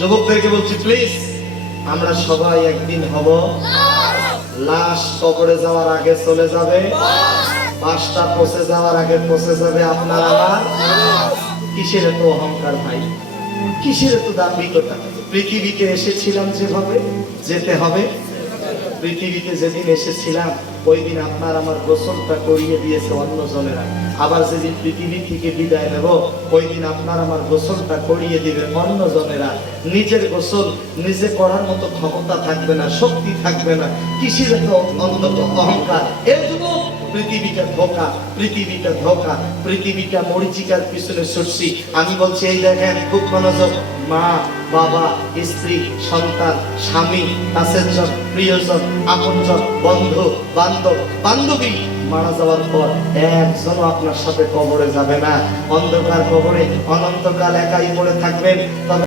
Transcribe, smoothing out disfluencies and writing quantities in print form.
যুবকদেরকে বলছি প্লিজ, আমরা সবাই একদিন হব লাশ। কবরে যাওয়ার আগে চলে যাবে, বাসটা পচে যাওয়ার আগে পচে যাবে আপনার আমার। কিসের এত অহংকার ভাই, কিসের এত দাম্ভিকতা? পৃথিবীতে এসেছিলাম যেভাবে যেতে হবে। পৃথিবীতে যেদিন এসেছিলাম ওই দিন আপনার আমার গোসলটা করিয়ে দিয়েছে অন্য জনেরা। আবার যেদিন পৃথিবী থেকে বিদায় নেব ওই দিন আপনার আমার গোসলটা করিয়ে দিবে অন্য জনেরা। নিজের গোসল নিজে করার মতো ক্ষমতা থাকবে না, শক্তি থাকবে না। কিসের এত অহংকার? এর জন্য পৃথিবীটা ধোঁকা, পৃথিবীটা ধোঁকা, পৃথিবীটা মরিচিকার পিছনে ছুটছি। আমি বলছি এই দেখেন, খুব মনোযোগ। মা, বাবা, স্ত্রী, সন্তান, স্বামী, কাছের জন, প্রিয়জন, আপনজন, বন্ধু, বান্ধব, বান্ধবী মারা যাওয়ার পর একজনও আপনার সাথে কবরে যাবে না। অন্ধকার কবরে অনন্তকাল একাই পড়ে থাকবেন। তবে